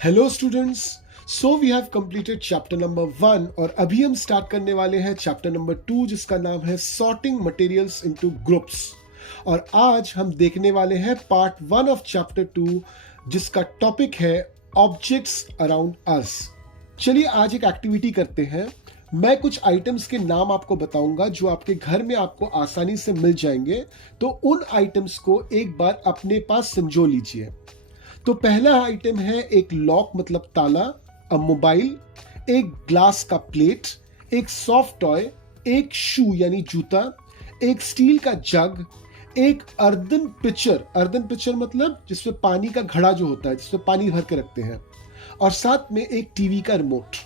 Hello students, so we have completed chapter number 1 और अभी हम स्टार्ट करने वाले हैं चैप्टर नंबर 2 जिसका नाम है सॉर्टिंग मटेरियल्स इनटू ग्रुप्स। और आज हम देखने वाले हैं पार्ट 1 ऑफ चैप्टर 2 जिसका टॉपिक है ऑब्जेक्ट्स अराउंड अस। चलिए आज एक एक्टिविटी करते हैं। मैं कुछ आइटम्स के नाम आपको बताऊंगा जो आपके घर में आपको आसानी से मिल जाएंगे, तो उन आइटम्स को एक बार अपने पास संजो लीजिए। तो पहला आइटम है एक लॉक मतलब ताला, मोबाइल, एक ग्लास का प्लेट, एक सॉफ्ट टॉय, एक शू यानी जूता, एक स्टील का जग, एक अर्दन पिक्चर मतलब जिसमें पानी का घड़ा जो होता है जिसमें पानी भर के रखते हैं, और साथ में एक टीवी का रिमोट।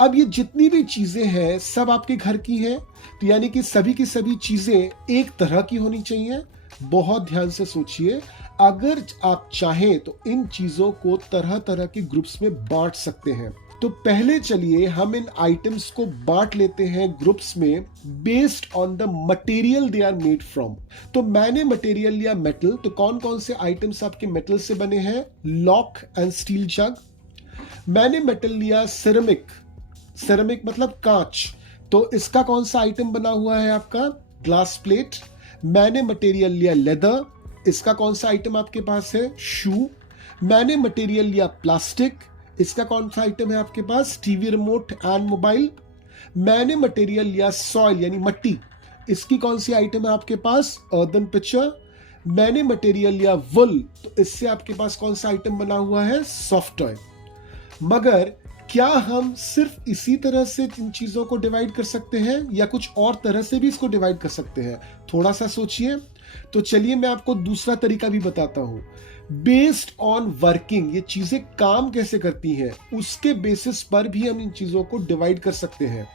अब ये जितनी भी चीजें हैं सब आपके घर की हैं, तो यानी कि सभी की सभी चीजें एक तरह की होनी चाहिए। बहुत ध्यान से सोचिए, अगर आप चाहें तो इन चीजों को तरह तरह के ग्रुप्स में बांट सकते हैं। तो पहले चलिए हम इन आइटम्स को बांट लेते हैं ग्रुप्स में based on the material they are made from. तो मैंने मटेरियल लिया मेटल, तो कौन कौन से आइटम्स आपके मेटल से बने हैं? लॉक एंड स्टील जग। मैंने मेटल लिया सिरेमिक मतलब कांच, तो इसका कौन सा आइटम बना हुआ है? आपका ग्लास प्लेट। मैंने मटेरियल लिया लेदर, इसका कौन सा आइटम आपके पास है? शू। मैंने मटेरियल लिया प्लास्टिक, इसका कौन सा आइटम है आपके पास? TV remote and mobile. मैंने मटेरियल लिया सॉइल यानी मट्टी, इसकी कौन सी आइटम है आपके पास? Earthen picture. मैंने मटेरियल लिया वुल, तो इससे आपके पास कौन सा आइटम बना हुआ है? Soft toy. मगर क्या हम सिर्फ इसी तरह से इन चीजों को डिवाइड कर सकते हैं या कुछ और तरह से भी इसको डिवाइड कर सकते हैं? थोड़ा सा सोचिए। तो चलिए मैं आपको दूसरा तरीका भी बताता हूं। बेस्ड ऑन वर्किंग, ये चीजें काम कैसे करती हैं उसके बेसिस पर भी हम इन चीजों को डिवाइड कर सकते हैं।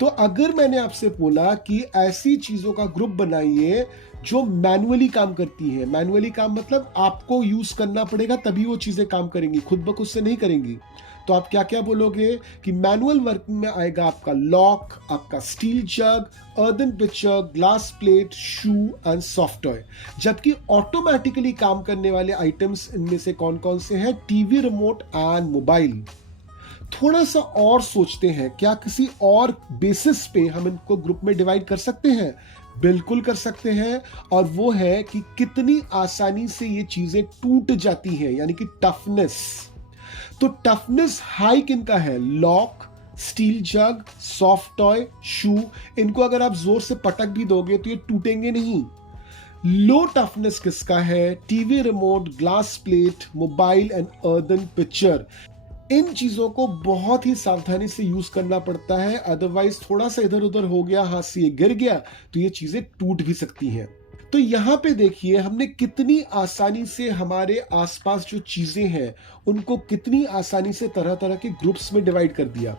तो अगर मैंने आपसे बोला कि ऐसी चीजों का ग्रुप बनाइए जो मैनुअली काम करती है, मैनुअली काम मतलब आपको यूज करना पड़ेगा तभी वो चीजें काम करेंगी, खुद ब खुद से नहीं करेंगी, तो आप क्या क्या बोलोगे कि मैनुअल वर्किंग में आएगा आपका लॉक, आपका steel jug, earthen picture, glass plate, shoe and soft toy. जबकि ऑटोमेटिकली काम करने वाले आइटम्स इनमें से कौन कौन से हैं? TV remote and mobile. थोड़ा सा और सोचते हैं, क्या किसी और बेसिस पे हम इनको ग्रुप में डिवाइड कर सकते हैं? बिल्कुल कर सकते हैं, और वो है कि कितनी आसानी से ये चीजें टूट जाती हैं, यानी कि टफनेस। तो टफनेस हाई किनका है? लॉक, स्टील जग, सॉफ्ट टॉय, शू। इनको अगर आप जोर से पटक भी दोगे तो ये टूटेंगे नहीं। लो टफनेस किसका है? TV remote, glass plate, mobile and earthen picture. इन चीजों को बहुत ही सावधानी से यूज करना पड़ता है, अदरवाइज थोड़ा सा इधर उधर हो गया, हाथ से ये गिर गया तो ये चीजें टूट भी सकती हैं। तो यहां पे देखिए हमने कितनी आसानी से हमारे आसपास जो चीजें हैं उनको कितनी आसानी से तरह तरह के ग्रुप्स में डिवाइड कर दिया।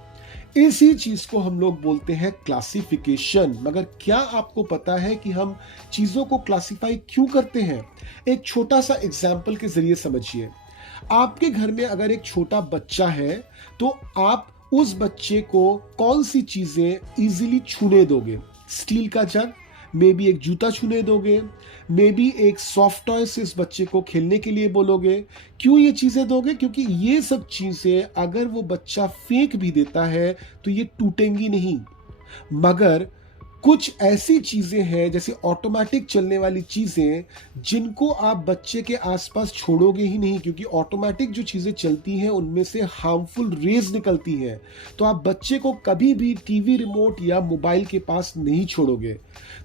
इसी चीज को हम लोग बोलते हैं क्लासिफिकेशन। मगर क्या आपको पता है कि हम चीजों को क्लासिफाई क्यों करते हैं? एक छोटा सा एग्जाम्पल के जरिए समझिए। आपके घर में अगर एक छोटा बच्चा है तो आप उस बच्चे को कौन सी चीजें इजीली छूने दोगे? स्टील का जग, मे बी एक जूता छूने दोगे, मे बी एक सॉफ्ट टॉय से इस बच्चे को खेलने के लिए बोलोगे। क्यों ये चीजें दोगे? क्योंकि ये सब चीजें अगर वो बच्चा फेंक भी देता है तो ये टूटेंगी नहीं। मगर कुछ ऐसी चीजें हैं जैसे ऑटोमेटिक चलने वाली चीजें जिनको आप बच्चे के आसपास छोड़ोगे ही नहीं, क्योंकि ऑटोमेटिक जो चीजें चलती हैं उनमें से हार्मफुल रेज निकलती हैं। तो आप बच्चे को कभी भी टीवी रिमोट या मोबाइल के पास नहीं छोड़ोगे।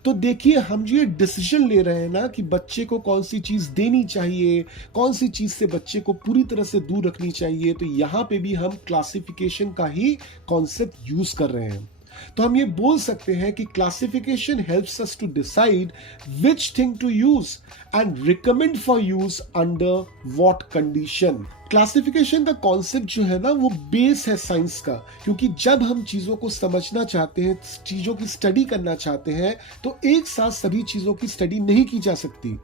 तो देखिए हम जो ये डिसीजन ले रहे हैं ना कि बच्चे को कौन सी चीज देनी चाहिए, कौन सी चीज से बच्चे को पूरी तरह से दूर रखनी चाहिए, तो यहां पे भी हम क्लासिफिकेशन का ही कॉन्सेप्ट यूज कर रहे हैं। तो हम ये बोल सकते हैं कि classification helps us to decide which thing to use and recommend for use under what condition. Classification का कॉन्सेप्ट जो है ना वो बेस है साइंस का, क्योंकि जब हम चीजों को समझना चाहते हैं, चीजों की स्टडी करना चाहते हैं, तो एक साथ सभी चीजों की स्टडी नहीं की जा सकती।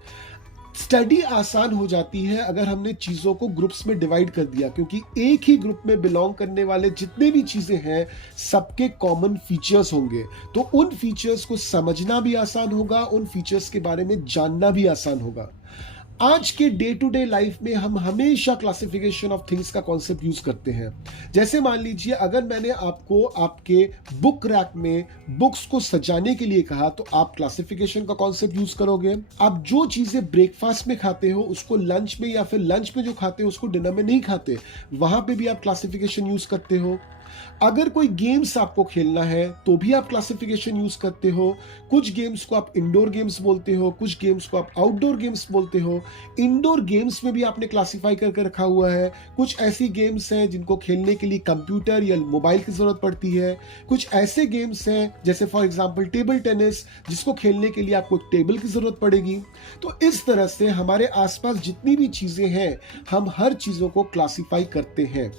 स्टडी आसान हो जाती है अगर हमने चीजों को ग्रुप्स में डिवाइड कर दिया, क्योंकि एक ही ग्रुप में बिलोंग करने वाले जितने भी चीजें हैं सबके कॉमन फीचर्स होंगे, तो उन फीचर्स को समझना भी आसान होगा, उन फीचर्स के बारे में जानना भी आसान होगा। आज के डे टू डे लाइफ में हम हमेशा क्लासिफिकेशन ऑफ थिंग्स का कॉन्सेप्ट यूज करते हैं। जैसे मान लीजिए अगर मैंने आपको आपके बुक रैक में बुक्स को सजाने के लिए कहा तो आप क्लासिफिकेशन का कॉन्सेप्ट यूज करोगे। आप जो चीजें ब्रेकफास्ट में खाते हो उसको लंच में, या फिर लंच में जो खाते हो उसको डिनर में नहीं खाते, वहां पे भी आप क्लासिफिकेशन यूज करते हो। अगर कोई गेम्स आपको खेलना है तो भी आप क्लासिफिकेशन यूज करते हो। कुछ गेम्स को आप इंडोर गेम्स बोलते हो, कुछ गेम्स को आप आउटडोर गेम्स बोलते हो। इंडोर गेम्स में भी आपने क्लासिफाई करके रखा हुआ है। कुछ ऐसी गेम्स हैं जिनको खेलने के लिए कंप्यूटर या मोबाइल की जरूरत पड़ती है। कुछ ऐसे गेम्स हैं जैसे फॉर एग्जांपल टेबल टेनिस, जिसको खेलने के लिए आपको टेबल की जरूरत पड़ेगी। तो इस तरह से हमारे आसपास जितनी भी चीजें हैं हम हर चीजों को क्लासिफाई करते हैं।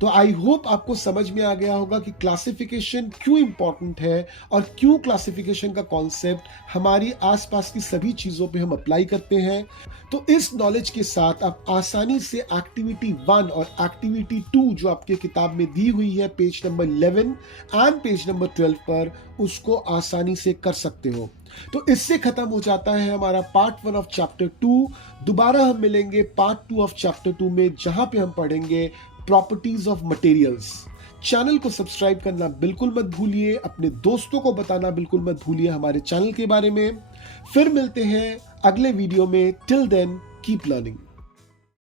तो आई होप आपको समझ में आ गया होगा कि क्लासिफिकेशन क्यों इंपॉर्टेंट है और क्यों क्लासिफिकेशन का कॉन्सेप्ट हमारी आसपास की सभी चीजों पे हम अप्लाई करते हैं। तो इस नॉलेज के साथ आप आसानी से एक्टिविटी 1 और एक्टिविटी 2 जो आपके किताब में दी हुई है page number 11 and page number 12 पर, उसको आसानी से कर सकते हो। तो इससे खत्म हो जाता है हमारा पार्ट 1 ऑफ चैप्टर 2। दोबारा हम मिलेंगे पार्ट 2 ऑफ चैप्टर 2 में, जहां पे हम पढ़ेंगे प्रॉपर्टीज ऑफ मटेरियल्स। चैनल को सब्सक्राइब करना बिल्कुल मत भूलिए, अपने दोस्तों को बताना बिल्कुल मत भूलिए हमारे चैनल के बारे में। फिर मिलते हैं अगले वीडियो में। Till then keep learning.